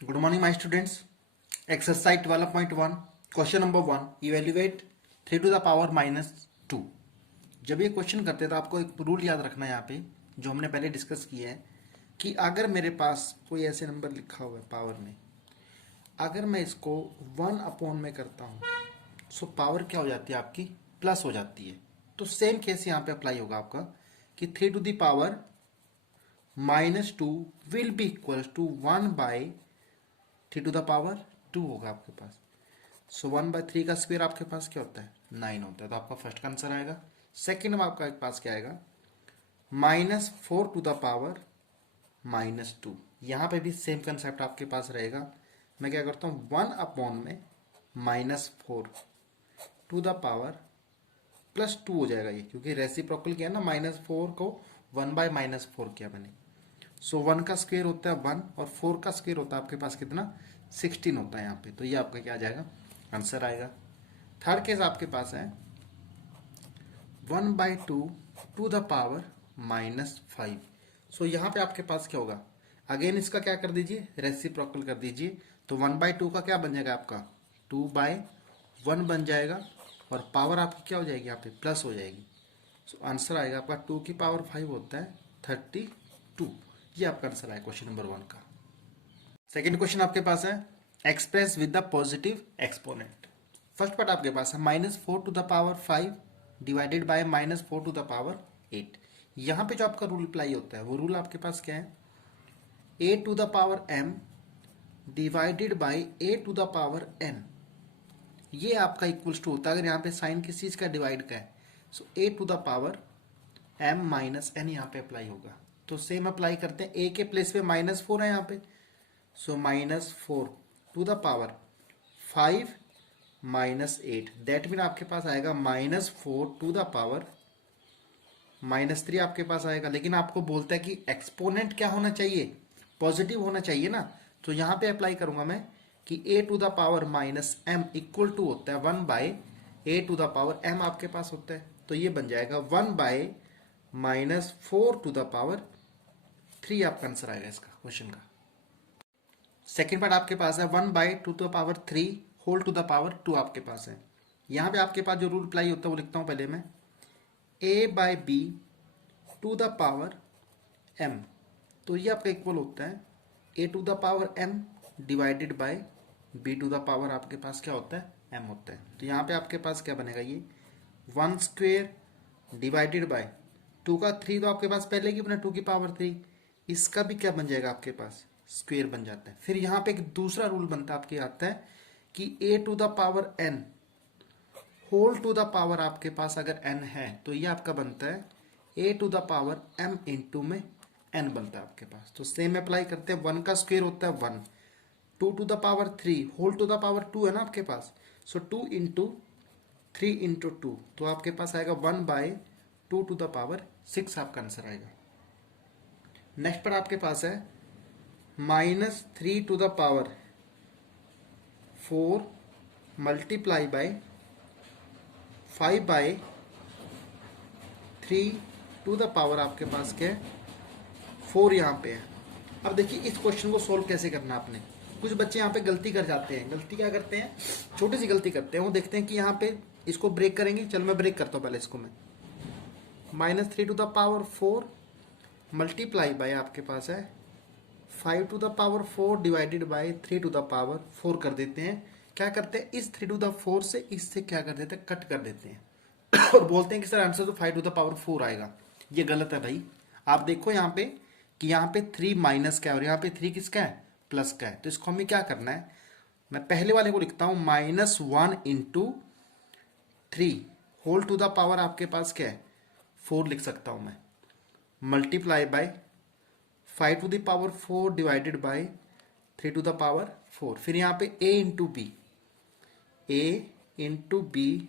Good morning, my students. Exercise 12.1 question number 1 evaluate 3 to the power minus 2। जब ये question करते हैं तो आपको एक रूल याद रखना है यहाँ पे, जो हमने पहले डिस्कस किया है कि अगर मेरे पास कोई ऐसे नंबर लिखा हुआ है पावर में, अगर मैं इसको 1 अपॉन में करता हूँ सो पावर क्या हो जाती है आपकी, प्लस हो जाती है। तो सेम केस यहाँ पे अप्लाई होगा आपका कि 3 to the power minus 2 will be equal to 1 by 3 to the power 2 होगा आपके पास। सो 1/3 का स्क्वायर आपके पास क्या होता है, 9 होता है। तो आपका फर्स्ट का आंसर आएगा। सेकेंड में आपका पास क्या आएगा, -4 टू द पावर -2। यहाँ पे भी सेम कंसेप्ट आपके पास रहेगा। मैं क्या करता हूँ, 1 अपॉन में -4 टू द पावर +2 हो जाएगा ये, क्योंकि रेसिप्रोकल किया ना, -4 को 1 बाय -4 किया मैंने। सो 1 का स्क्वायर होता है 1 और 4 का स्क्वायर होता है आपके पास कितना, 16 होता है यहाँ पे। तो ये आपका क्या आ जाएगा, आंसर आएगा। थर्ड केस आपके पास है 1/2 टू द पावर -5। सो यहाँ पे आपके पास क्या होगा, अगेन इसका क्या कर दीजिए, रेसिप्रोकल कर दीजिए। तो 1/2 का क्या बन जाएगा आपका, 2/1 बन जाएगा और पावर आपकी क्या हो जाएगी यहाँ पे, प्लस हो जाएगी। सो आंसर आएगा आपका 2 की पावर 5 होता है 32। ये आपका आंसर आएगा क्वेश्चन नंबर 1 का। सेकेंड क्वेश्चन आपके पास है express with the positive exponent. First part आपके पास है -4 to the power 5 divided by -4 to the power 8। यहाँ पे जो आपका रूल अप्लाई होता है वो रूल आपके पास क्या है, a to the power m divided by a to the power n। ये आपका इक्वल्स टू होता है, अगर यहाँ पे साइन किस चीज का डिवाइड का है, so a to the power m minus n यहाँ पे अप्लाई होगा। तो सेम अप्लाई करते हैं, a के प्लेस पे -4 है यहाँ पे, so -4 to the power 5 -8, that mean आपके पास आएगा -4 टू द पावर -3 आपके पास आएगा। लेकिन आपको बोलता है कि एक्सपोनेंट क्या होना चाहिए, पॉजिटिव होना चाहिए ना। तो यहाँ पे अप्लाई करूंगा मैं कि a to the power -m equal to होता है 1 by a to the power m आपके पास होता है। तो ये बन जाएगा 1 बाय -4 टू द पावर 3 आपका आंसर आएगा इसका क्वेश्चन का। सेकेंड पार्ट आपके पास है 1/2 to the power 3 whole to the power 2 आपके पास है। यहाँ पे आपके पास जो रूल अप्लाई होता है वो लिखता हूँ पहले मैं, a/b to the power m। तो ये आपका इक्वल होता है a to the power m divided by b to the power आपके पास क्या होता है, m होता है। तो यहाँ पे आपके पास क्या बनेगा, ये 1 स्क्वेयर डिवाइडेड बाय 2 का 3 तो आपके पास पहले की बना 2 की पावर 3, इसका भी क्या बन जाएगा आपके पास, स्क्वेयर बन जाता है। फिर यहाँ पे एक दूसरा रूल बनता है आपके आता है कि a to the power n whole to the power आपके पास अगर n है तो ये आपका बनता है a to the power m into में n बनता है आपके पास। तो सेम अप्लाई करते हैं, 1 का स्क्वेयर होता है 1, 2 to the power 3 whole to the power 2 है ना आपके पास, सो 2 इंटू 3 इंटू 2, तो आपके पास आएगा 1/2 टू द पावर 6 आपका आंसर आएगा। नेक्स्ट पर आपके पास है -3 to the power 4 multiply by 5/3 to the power आपके पास क्या है, 4 यहाँ पे है। अब देखिए इस क्वेश्चन को सोल्व कैसे करना है आपने। कुछ बच्चे यहाँ पे गलती कर जाते हैं, गलती क्या करते हैं, छोटी सी गलती करते हैं। वो देखते हैं कि यहाँ पे इसको ब्रेक करेंगे, चलो मैं ब्रेक करता हूँ पहले इसको। मैं -3 to the power 4 multiply by आपके पास है 5 to the power 4 divided by 3 to the power 4 कर देते हैं। क्या करते हैं, इस 3 टू द 4 से इससे क्या कर देते हैं, कट कर देते हैं और बोलते हैं कि सर आंसर तो 5 टू द पावर 4 आएगा। ये गलत है भाई। आप देखो यहाँ पे कि यहाँ पे 3 माइनस का है और यहाँ पे 3 किसका है, प्लस का है। तो इसको हमें क्या करना है, मैं पहले वाले को लिखता हूँ -1 into 3 whole to the power आपके पास क्या है, 4 लिख सकता हूँ मैं, multiply by 5 to the power 4 divided by 3 to the power 4। फिर यहाँ पे a into b, a into b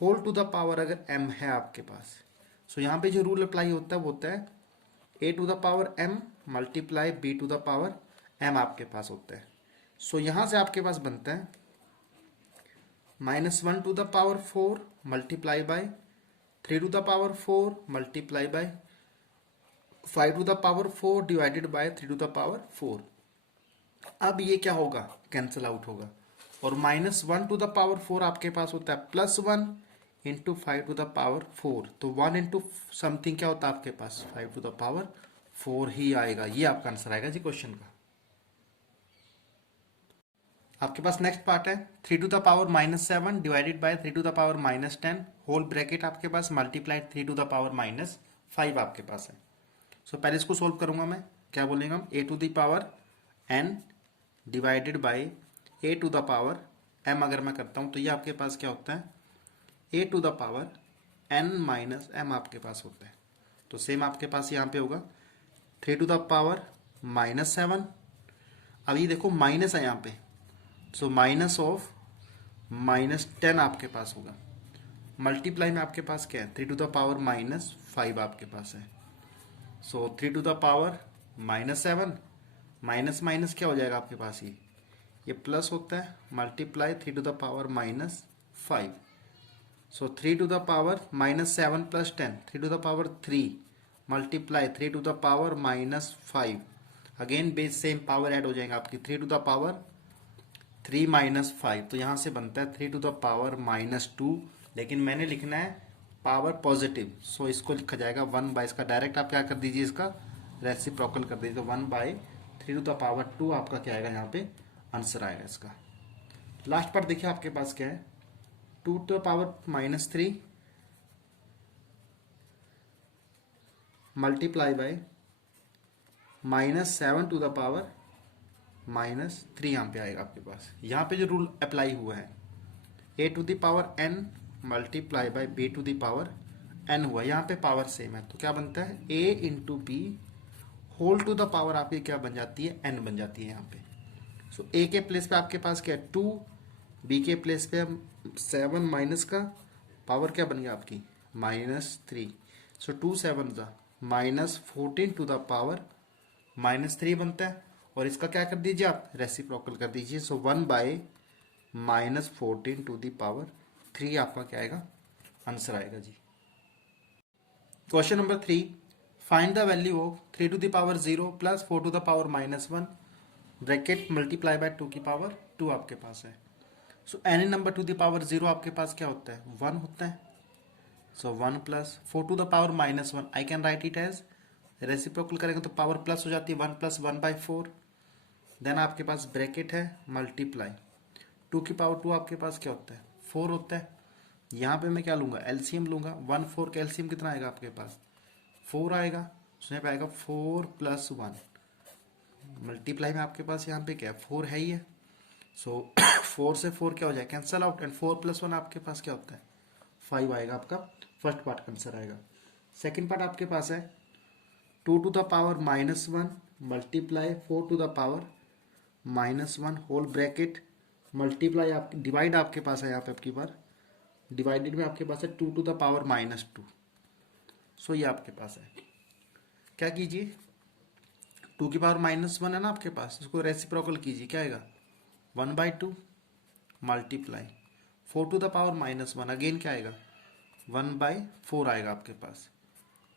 whole to the power अगर m है आपके पास, सो यहाँ पे जो रूल अप्लाई होता है वो होता है a to the power m multiply b to the power m आपके पास होता है। सो यहाँ से आपके पास बनता है -1 to the power 4 multiply by 3 to the power 4 multiply by 5 to the power 4 divided by 3 to the power 4। अब ये क्या होगा, कैंसिल आउट होगा। और -1 to the power 4 आपके पास होता है +1 इंटू 5 to the power 4, तो 1 इंटू समथिंग क्या होता है आपके पास, 5 to the power 4 ही आएगा। ये आपका आंसर आएगा जी क्वेश्चन का। आपके पास नेक्स्ट पार्ट है 3 to the power -7 divided by 3 to the power -10 whole bracket आपके पास मल्टीप्लाइड 3 to the power -5 आपके पास है। सो पहले इसको सोल्व करूंगा मैं, क्या बोलेंगे हम, a⁴n डिवाइडेड बाय a⁴m अगर मैं करता हूं तो ये आपके पास क्या होता है, a⁴n-m आपके पास होता है। तो सेम आपके पास यहाँ पे होगा 3 to the power-7। अब ये देखो माइनस है यहाँ पे, सो माइनस ऑफ -10 आपके पास होगा। मल्टीप्लाई में आपके पास क्या है, 3 to the power-5 आपके पास है। सो 3 to the power-7 minus minus क्या हो जाएगा आपके पास, ये प्लस होता है, multiply 3 to the power-5। So 3 to the power-7 + 10 3 to the power 3 multiply 3 to the power-5। Again base same power add हो जाएगा आपकी 3 to the power 3 - 5, तो यहाँ से बनता है 3 to the power-2, लेकिन मैंने लिखना है पावर पॉजिटिव, सो इसको लिखा जाएगा 1/, इसका डायरेक्ट आप क्या कर दीजिए, इसका रेसिप्रोकल कर दीजिए, तो 1/3 to the power 2 आपका क्या आएगा, यहाँ पे आंसर आएगा इसका। लास्ट पार्ट देखिए आपके पास क्या है, 2 to the power-3 multiply by -7 to the power-3 यहाँ पे आएगा आपके पास। यहाँ पे जो रूल अप्लाई हुआ है a⁴n मल्टीप्लाई बाय b⁴n हुआ, यहाँ पे पावर सेम है, तो क्या बनता है a into b whole to the power आपकी क्या बन जाती है, n बन जाती है यहाँ पे। सो a के प्लेस पे आपके पास क्या है 2, b के प्लेस पे 7 माइनस का पावर क्या बन गया आपकी -3, सो 2 7 -14 टू द पावर -3 बनता है। और इसका क्या कर दीजिए आप, रेसिप्रोकल कर दीजिए, सो 1/-14 टू द पावर 3 आपका क्या आएगा, आंसर आएगा जी। Question number 3, find the value of 3 to the power 0 + 4 to the power -1 bracket multiply by 2 की पावर 2 आपके पास है। So any number to the power 0 आपके पास क्या होता है, 1 होता है। So 1 + 4 to the power -1 I can write it as, reciprocal करेंगे तो पावर प्लस हो जाती है 1 + 1/4। देन आपके पास ब्रैकेट है मल्टीप्लाई 2 की पावर 2 आपके पास क्या होता है 4 होता है। यहाँ पे मैं क्या लूंगा, एलसीएम लूंगा, 1 4 का एलसीएम कितना आएगा आपके पास 4 आएगा। उसमें पे आएगा 4 + 1 मल्टीप्लाई में आपके पास यहाँ पे क्या है 4 है ही है। सो 4 से 4 क्या हो जाए, कैंसल आउट, एंड 4 + 1 आपके पास क्या होता है 5 आएगा आपका। फर्स्ट पार्ट आंसर आएगा। सेकंड पार्ट आपके पास है 2 to the power -1 multiply 4 to the power -1 whole bracket multiply आप डिवाइड आपके पास है यहाँ पे आपकी बार डिवाइडेड में आपके पास है 2 to the power -2। सो ये आपके पास है, क्या कीजिए 2 की पावर -1 है ना आपके पास, इसको रेसिप्रोकल कीजिए, क्या आएगा 1/2 multiply 4 to the power -1 again क्या आएगा 1/4 आएगा आपके पास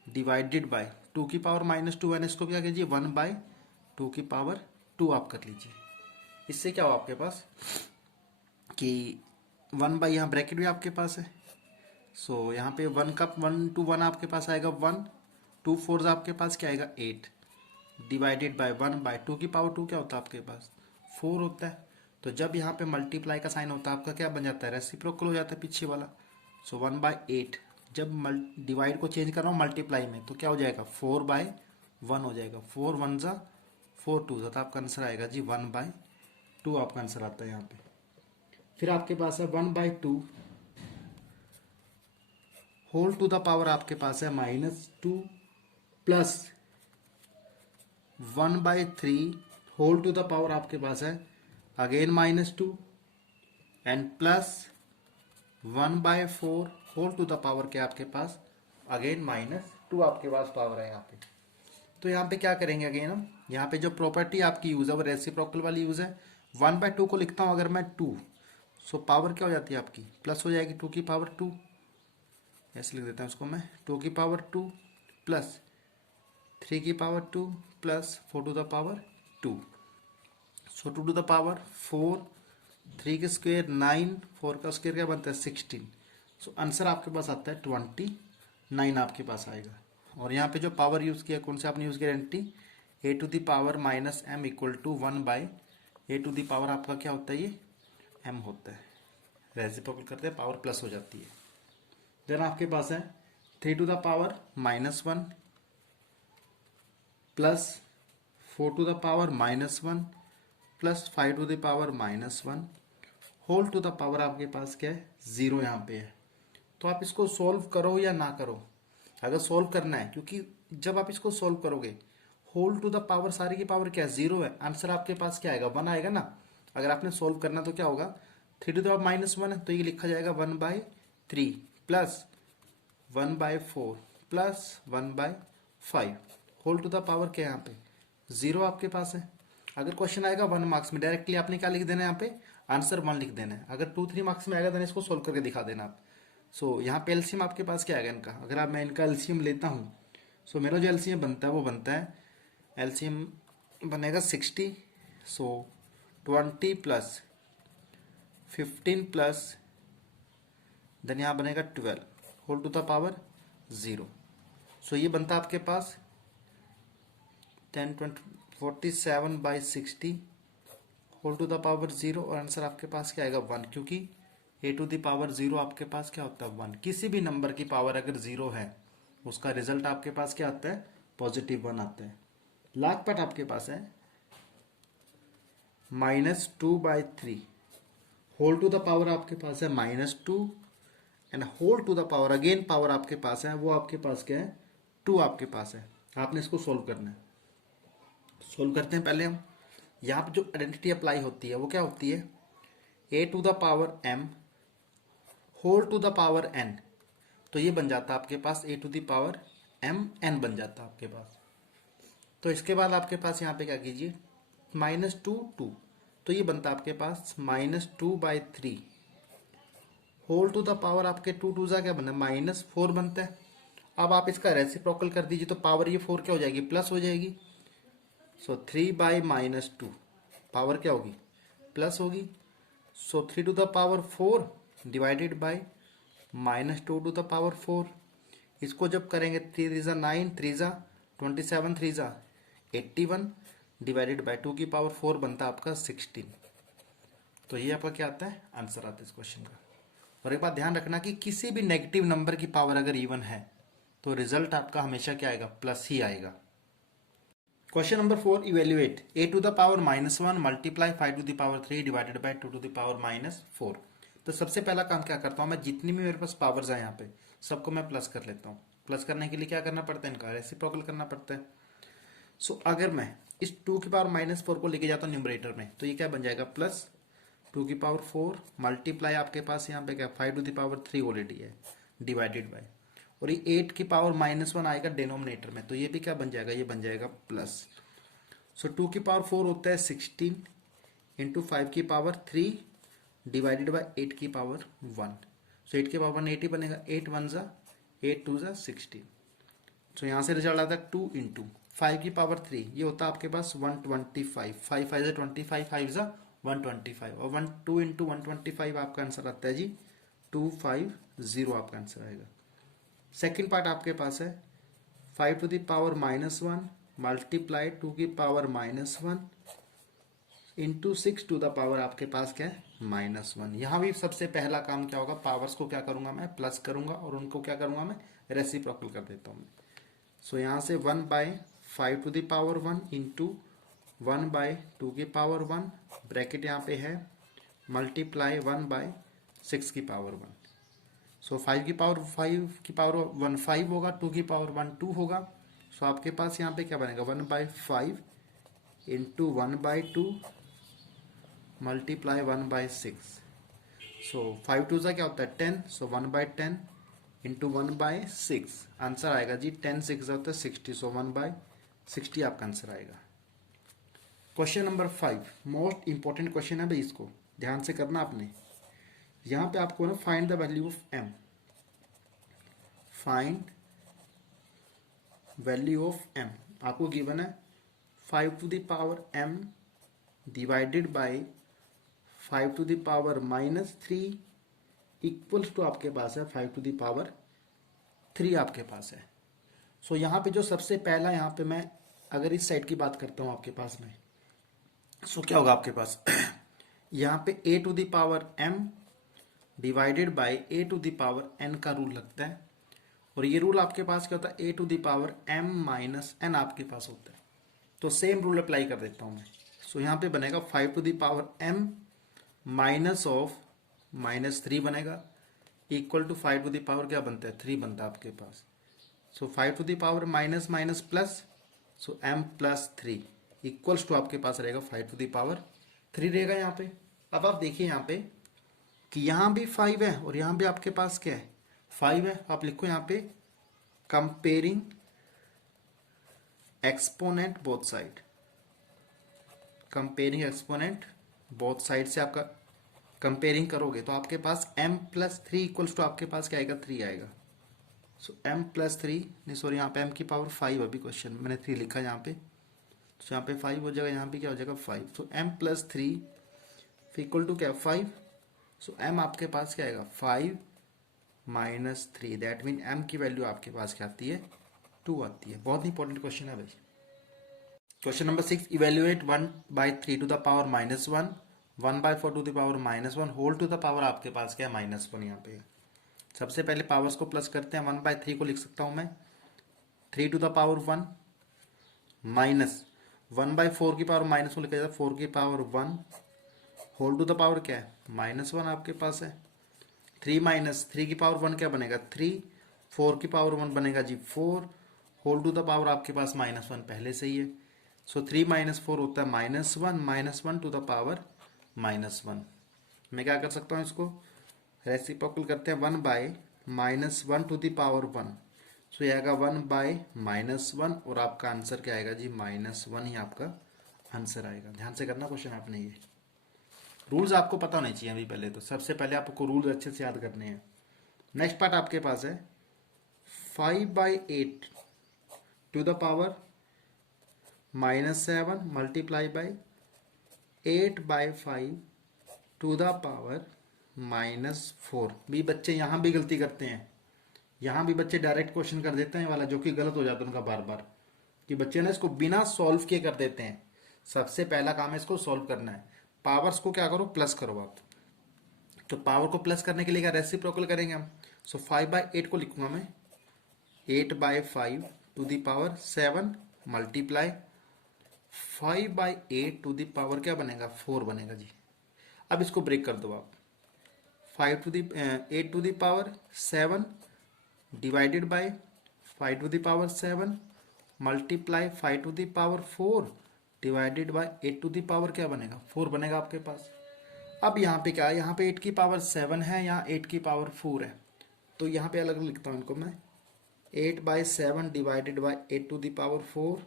डिवाइडेड बाय 2 की पावर -2 है, इसको क्या कीजिए 1/2 की पावर 2 आप कर लीजिए। इससे क्या हो आपके पास कि 1 यहाँ ब्रैकेट भी आपके पास है। सो यहाँ पे 1 का 1 to 1 आपके पास आएगा 1, 2 4 आपके पास क्या आएगा 8 डिवाइडेड बाय 1/2 की पावर 2 क्या होता है आपके पास 4 होता है। तो जब यहाँ पे मल्टीप्लाई का साइन होता है आपका क्या बन जाता है, रेसिप्रोकल हो जाता है पीछे वाला। सो 1/8 जब डिवाइड को चेंज कर रहा हूँ मल्टीप्लाई में तो क्या हो जाएगा 4/1 हो जाएगा, 4 1 ज़ा 4 2 ज़ा, तो आपका आंसर आएगा जी 1/2 आपका आंसर आता है यहाँ पे। फिर आपके पास है 1/2 होल टू द पावर आपके पास है -2 plus 1/3 whole to the power आपके पास है again -2 and plus 1/4 whole to the power के आपके पास अगेन -2 आपके पास पावर है यहाँ पे। तो यहाँ पे क्या करेंगे अगेन हम, यहाँ पे जो प्रॉपर्टी आपकी यूज है वो रेसिप्रोकल वाली यूज है। 1/2 को लिखता हूँ अगर मैं 2, सो पावर क्या हो जाती है आपकी प्लस हो जाएगी 2 की पावर 2, ऐसे लिख देता हूँ उसको मैं 2 की पावर 2 प्लस 3 की power 2 plus 4 to the power 2। So 2 to the power 4, 3 के स्क्वायर 9, 4 का स्क्वायर क्या बनता है 16। सो आंसर आपके पास आता है 29 आपके पास आएगा। और यहाँ पे जो पावर यूज़ किया कौन सा आपने यूज़ किया एंटी, a to the power minus m equal to 1 a to the power आपका क्या होता है, ये एम होता है। रेसिप्रोकल करते हैं पावर प्लस हो जाती है। देन आपके पास है 3 to the power -1 plus 4 to the power -1 plus 5 to the power -1 whole to the power आपके पास क्या है 0 यहाँ पे है। तो आप इसको सोल्व करो या ना करो, अगर सोल्व करना है, क्योंकि जब आप इसको सोल्व करोगे होल टू द पावर सारी की पावर क्या है 0 है, आंसर आपके पास क्या आएगा 1 आएगा ना। अगर आपने सोल्व करना तो क्या होगा 3 टू द पावर -1 है तो ये लिखा जाएगा 1/3 plus 1/4 plus 1/5 whole to the power क्या है यहाँ पे 0 आपके पास है। अगर क्वेश्चन आएगा 1 मार्क्स में डायरेक्टली आपने क्या लिख देना है यहाँ पे आंसर 1 लिख देना है। अगर 2-3 मार्क्स में आएगा तो इसको सोल्व करके दिखा देना आप। सो यहाँ पे एलसीएम आपके पास क्या आएगा इनका, अगर आप मैं इनका एलसीएम लेता हूँ, सो मेरा जो एलसीएम बनता है वो बनता है एलसीएम बनेगा 60। सो 20 प्लस 15 प्लस देन यहाँ बनेगा 12 होल टू द पावर 0। सो ये बनता है आपके पास 47/60 होल टू द पावर 0 और आंसर आपके पास क्या आएगा 1, क्योंकि ए टू द पावर 0 आपके पास क्या होता है 1। किसी भी नंबर की पावर अगर 0 है उसका रिजल्ट आपके पास क्या आता है पॉजिटिव 1 आता है। लास्ट पार्ट आपके पास है -2/3 होल टू द पावर आपके पास है -2 and whole to the power again power आपके पास है वो आपके पास क्या है 2 आपके पास है। आपने इसको सोल्व करना है। सोल्व करते हैं पहले हम। यहाँ पर जो आइडेंटिटी अप्लाई होती है वो क्या होती है a to the power m whole to the power n। तो ये बन जाता है आपके पास a to the power m n बन जाता है आपके पास। तो इसके बाद आपके पास यहाँ पे क्या कीजिए -2 तो ये बनता है आपके पास -2/3 होल टू द पावर आपके 2 क्या बना -4 बनता है। अब आप इसका रेसिप्रोकल कर दीजिए तो पावर ये 4 क्या हो जाएगी प्लस हो जाएगी। सो 3/-2 पावर क्या होगी प्लस होगी। So 3 to the power 4 divided by -2 to the power 4। इसको जब करेंगे 3 × 9 3 × 27 3 × 81 डिवाइडेड बाय 2 की पावर 4 बनता है आपका 16। तो ये आपका क्या आता है आंसर आता है इस क्वेश्चन का। और एक बात ध्यान रखना कि किसी भी नेगेटिव नंबर की पावर अगर इवन है तो रिजल्ट आपका हमेशा क्या आएगा प्लस ही आएगा। Question number 4 evaluate a to the power -1 multiply 5 to the power 3 divided by 2 to the power -4। तो सबसे पहला काम क्या करता हूँ मैं, जितनी भी मेरे पास पावर्स है यहाँ पे सबको मैं प्लस कर लेता हूँ। प्लस करने के लिए क्या करना पड़ता है इनका रेसिप्रोकल करना पड़ता है। सो अगर मैं इस 2 की पावर -4 को लेके जाता हूँ न्यूमरेटर में तो ये क्या बन जाएगा प्लस 2 की पावर 4 मल्टीप्लाई आपके पास यहाँ पे क्या 5 टू द पावर 3 ऑलरेडी है डिवाइडेड बाय, और ये 8 की पावर -1 आएगा डिनोमिनेटर में तो ये भी क्या बन जाएगा ये बन जाएगा प्लस। सो 2 की पावर 4 होता है 16 इंटू 5 की पावर 3 डिवाइडेड बाय 8 की पावर 1। सो 8 की पावर 1 8 ही बनेगा, 8 1 ज़ा 8 2 ज़ा 16। सो यहाँ से रिजल्ट आता है 2 इंटू 5 की पावर 3 ये होता है आपके पास 125 5 5 ज़ा 25 5 ज़ा 125 और 2 इंटू 125 आपका आंसर आता है जी 250 आपका आंसर आएगा। सेकेंड पार्ट आपके पास है 5 टू द पावर -1 मल्टीप्लाई 2 की power -1 into 6 to the power आपके पास क्या है -1। यहाँ भी सबसे पहला काम क्या होगा पावर्स को क्या करूंगा मैं प्लस करूंगा और उनको क्या करूंगा मैं रेसिप्रोकल कर देता हूँ। सो यहाँ से 1/5 टू द पावर 1 इंटू 1/2 की पावर 1 ब्रैकेट यहाँ पे है मल्टीप्लाई 1/6 की पावर 1। सो 5 की पावर 1 5 होगा, 2 की पावर 1 2 होगा। सो आपके पास यहाँ पे क्या बनेगा 1/5 इंटू 1/2 मल्टीप्लाई 1/6। सो 5 2 ज़ा क्या होता है 10। सो 1/10 इंटू 1/6 आंसर आएगा जी 10 6 ज़ा होता है 60। सो 1/60 आपका आंसर आएगा। Question number 5 most important question है भाई, इसको ध्यान से करना आपने। यहाँ पे आपको ना find the value of m, find value of m आपको गिवन है 5 to the power m divided by 5 to the power -3 equals to आपके पास है 5 टू द पावर 3 आपके पास है। सो यहाँ पे जो सबसे पहला, यहाँ पे मैं अगर इस साइड की बात करता हूँ आपके पास में, सो क्या होगा आपके पास यहाँ पे a to the power m divided by a to the power n का रूल लगता है, और ये रूल आपके पास क्या होता है, a to the power m minus n आपके पास होता है। तो सेम रूल अप्लाई कर देता हूँ मैं। सो यहाँ पे बनेगा 5 to the power m minus of -3 बनेगा, equal to 5 to the power क्या बनता है, 3 बनता है आपके पास। So 5 to the power minus minus plus, so m plus 3 equals to आपके पास रहेगा 5 टू द पावर 3 रहेगा यहाँ पे। अब आप देखिए यहाँ पे कि यहाँ भी 5 है और यहाँ भी आपके पास क्या है, 5 है। आप लिखो यहाँ पे comparing exponent both side, comparing exponent both side से आपका कंपेयरिंग करोगे तो आपके पास m प्लस 3 इक्वल्स टू आपके पास क्या आएगा, 3 आएगा। सो m प्लस 3, नहीं सॉरी, यहाँ पे m की पावर 5 अभी क्वेश्चन मैंने 3 लिखा यहाँ पे, तो यहाँ पे 5 हो जाएगा, यहाँ पे क्या हो जाएगा 5। सो m प्लस 3 इक्वल टू क्या, 5। सो m आपके पास क्या आएगा, 5 माइनस 3, दैट मीन m की वैल्यू आपके पास क्या आती है, 2 आती है। बहुत इंपॉर्टेंट क्वेश्चन है भाई। Question number 6, evaluate 1/3 to the power -1, 1/4 to the power -1 whole to the power आपके पास क्या है, -1 यहाँ पे। सबसे पहले पावर्स को प्लस करते हैं, 1/3 को लिख सकता हूँ मैं 3 टू द पावर 1 माइनस 1/4 की पावर -1 लिखा जाता है 4 की power 1 whole to the power क्या है, -1 आपके पास है। 3 माइनस 3 की पावर 1 क्या बनेगा, 3, 4 की पावर 1 बनेगा जी 4, होल टू द पावर आपके पास -1 पहले से ही है। सो 3 माइनस 4 होता है -1 टू द पावर -1। मैं क्या कर सकता हूँ, इसको रेसिप्रोकल करते हैं, 1/-1 टू द पावर 1। सो ये आएगा 1/-1 और आपका आंसर क्या आएगा जी, -1 ही आपका आंसर आएगा। ध्यान से करना क्वेश्चन आपने, ये रूल्स आपको पता होने चाहिए अभी। पहले तो सबसे पहले आपको रूल्स अच्छे से याद करने हैं। नेक्स्ट पार्ट आपके पास है 5/8 to the power -7 multiply by 8/5 to the power -4। भी बच्चे यहाँ भी गलती करते हैं, यहाँ भी बच्चे डायरेक्ट क्वेश्चन कर देते हैं वाला, जो कि गलत हो जाता है उनका बार बार, कि बच्चे ना इसको बिना सॉल्व किए कर देते हैं। सबसे पहला काम है इसको सॉल्व करना है। पावर्स को क्या करो, प्लस करो आप। तो पावर को प्लस करने के लिए क्या, रेसिप्रोकल करेंगे हम। सो 5/8 को लिखूंगा मैं 8/5 to the power 7 multiply 5/8 to the power क्या बनेगा, 4 बनेगा जी। अब इसको ब्रेक कर दो आप, 8 to the power 7 divided by 5 to the power 7 multiply 5 to the power 4 divided by 8 to the power क्या बनेगा, 4 बनेगा आपके पास। अब यहाँ पे क्या है, यहाँ पे 8 की पावर 7 है, यहाँ 8 की पावर 4 है, तो यहाँ पे अलग लिखता हूँ इनको मैं, 8/7 divided by 8 to the power 4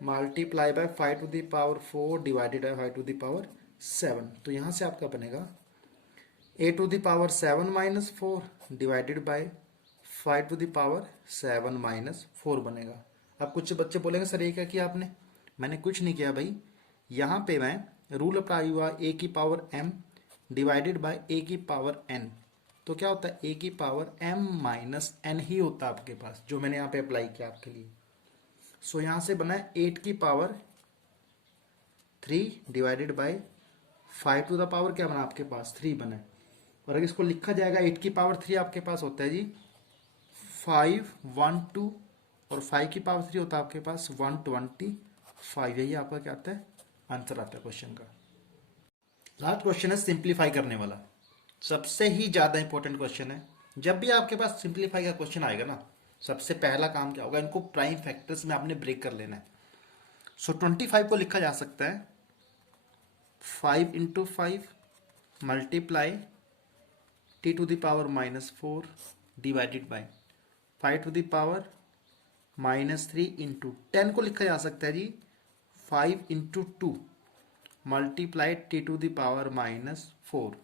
multiply by 5 to the power 4 divided by 5 to the power 7। तो यहाँ से आपका बनेगा 8 to the power 7 minus 4 divided by 5 to the power 7 minus 4 बनेगा। अब कुछ बच्चे बोलेंगे सर ये क्या किया आपने, मैंने कुछ नहीं किया भाई। यहाँ पे मैं रूल अप्लाई हुआ a की power m divided by a की पावर n, तो क्या होता है a की पावर m माइनस n ही होता है आपके पास, जो मैंने यहाँ पे अप्लाई किया आपके लिए। सो यहाँ से बना है 8 की power 3 divided by 5 to the power क्या बना आपके पास, 3 बना है। और अगर इसको लिखा जाएगा 8 की पावर 3 आपके पास होता है जी 5 1 2, और 5 की पावर 3 होता है आपके पास 125। यही आपका क्या आता है, आंसर आता है क्वेश्चन का। लास्ट क्वेश्चन है सिंप्लीफाई करने वाला, सबसे ही ज्यादा इंपॉर्टेंट क्वेश्चन है। जब भी आपके पास सिंप्लीफाई का क्वेश्चन आएगा ना, सबसे पहला काम क्या होगा, इनको प्राइम फैक्टर्स में आपने ब्रेक कर लेना है। सो 25 को लिखा जा सकता है 5 into 5 multiply t to the power -4 divided by 5 to the power -3 into 10 को लिखा जा सकता है जी 5 into 2 multiply t to the power -4।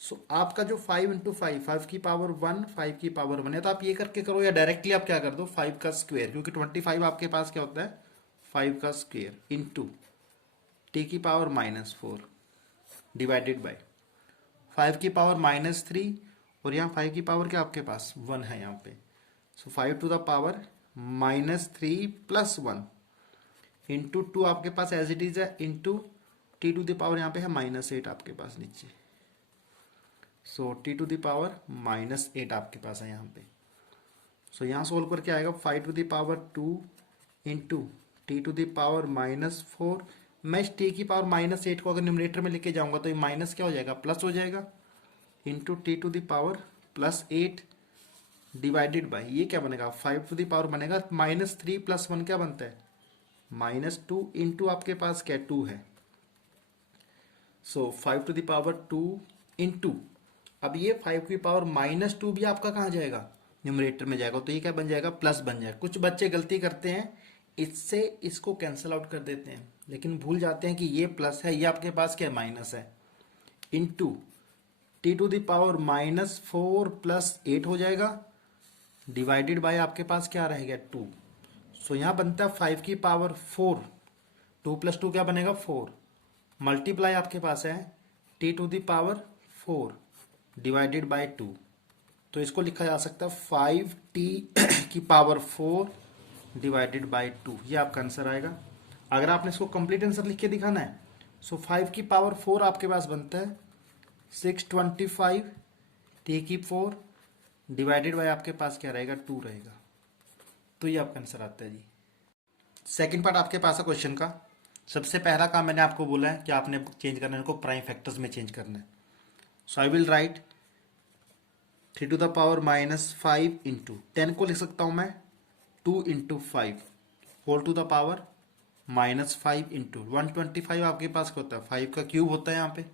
So आपका जो 5 इंटू 5 की पावर 1 5 की पावर 1 है, तो आप ये करके करो, या डायरेक्टली आप क्या कर दो 5 का स्क्वायर, क्योंकि 25 आपके पास क्या होता है 5 का स्क्वायर इंटू टी की पावर -4 डिवाइडेड बाय 5 की पावर -3 और यहाँ 5 की पावर क्या आपके पास 1 है यहाँ पे। So 5 to the power -3 plus 1 into 2 आपके पास एज इट इज है, into t to the power यहाँ पे है -8 आपके पास नीचे। So t to the power -8 आपके पास है यहाँ पे। सो यहाँ सोल्व करके आएगा 5 to the power 2 into t to the power -4। मैं इस टी की पावर -8 को अगर न्यूमरेटर में लेके जाऊंगा तो ये माइनस क्या हो जाएगा, प्लस हो जाएगा, into t to the power +8 divided by ये क्या बनेगा 5 टू द पावर बनेगा -3 प्लस 1 क्या बनता है -2 इंटू आपके पास क्या 2 है। सो 5 टू द पावर 2 इंटू अब ये 5 की पावर -2 भी आपका कहाँ जाएगा न्यूमरेटर में जाएगा, तो ये क्या बन जाएगा प्लस बन जाएगा। कुछ बच्चे गलती करते हैं इससे इसको कैंसिल आउट कर देते हैं, लेकिन भूल जाते हैं कि ये प्लस है, ये आपके पास क्या माइनस है, into t to the power -4 plus 8 हो जाएगा डिवाइडेड बाय आपके पास क्या रहेगा 2। सो यहाँ बनता है 5 की पावर 4, 2 प्लस 2 क्या बनेगा 4, मल्टीप्लाई आपके पास है t to the power 4 divided by 2। तो इसको लिखा जा सकता है 5t की पावर 4 डिवाइडेड बाय 2, ये आपका आंसर आएगा। अगर आपने इसको कंप्लीट आंसर लिख के दिखाना है सो 5 की पावर 4 आपके पास बनता है 625 t की 4 डिवाइडेड बाय आपके पास क्या रहेगा 2 रहेगा। तो ये आपका आंसर आता है जी। सेकंड पार्ट आपके पास है क्वेश्चन का। सबसे पहला काम मैंने आपको बोला है कि आपने चेंज करना है, इनको प्राइम फैक्टर्स में चेंज करना है। So I will write 3 to the power -5 into 10 को लिख सकता हूं मैं 2 into 5 whole to the power -5 into 125 आपके पास क्या होता है 5 का क्यूब होता है यहाँ पे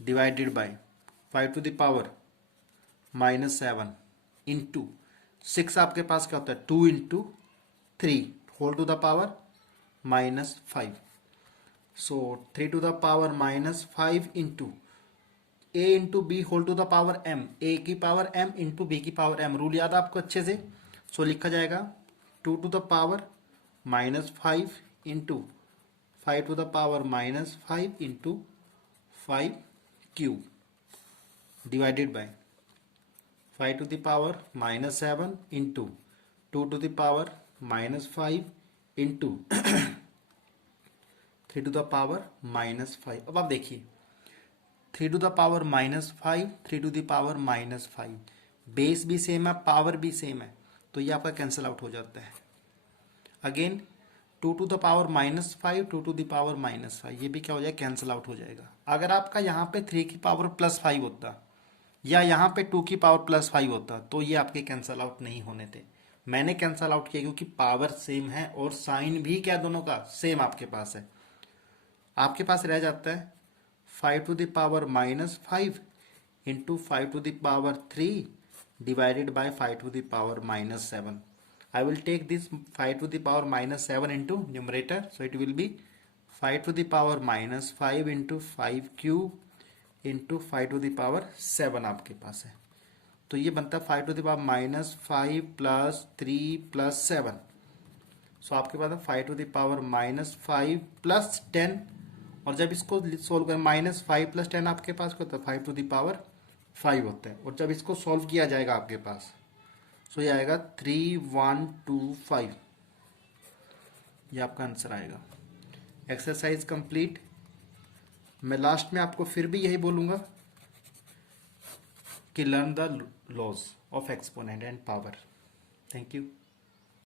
divided by 5 to the power -7 into 6 आपके पास क्या होता है 2 into 3 whole to the power -5। So 3 to the power -5 into a into b whole to the power m, a की पावर m इंटू बी की पावर m, रूल याद है आपको अच्छे से। सो लिखा जाएगा 2 to the power -5 into 5 to the power -5 into 5 cube divided by 5 to the power -7 into 2 to the power -5 into 3 to the power -5। अब आप देखिए 3 to the power -5, 3 to the power -5, base भी सेम है power भी same है, तो ये आपका कैंसिल आउट हो जाता है। Again 2 to the power -5, 2 to the power -5, ये भी क्या हो जाएगा कैंसिल आउट हो जाएगा। अगर आपका यहाँ पे 3 की पावर +5 होता या यहाँ पे 2 की पावर +5 होता तो ये आपके कैंसिल आउट नहीं होने थे। मैंने कैंसिल आउट किया क्योंकि पावर सेम है और साइन भी क्या दोनों का सेम आपके पास है। आपके पास रह जाता है 5 to the power -5 into 5 to the power 3 divided by 5 to the power -7। I will take this 5 to the power -7 into numerator, so it will be 5 to the power -5 into 5 cube into 5 to the power 7 आपके पास है। तो ये बनता है 5 to the power -5 plus 3 plus 7। सो आपके पास है 5 to the power -5 प्लस 10, और जब इसको सोल्व करें -5 प्लस 10 आपके पास क्या होता है 5 to the power 5 होता है, और जब इसको सोल्व किया जाएगा आपके पास सो ये आएगा 3125, ये आपका आंसर आएगा। Exercise complete. मैं लास्ट में आपको फिर भी यही बोलूंगा कि learn the laws of exponent and power. Thank you.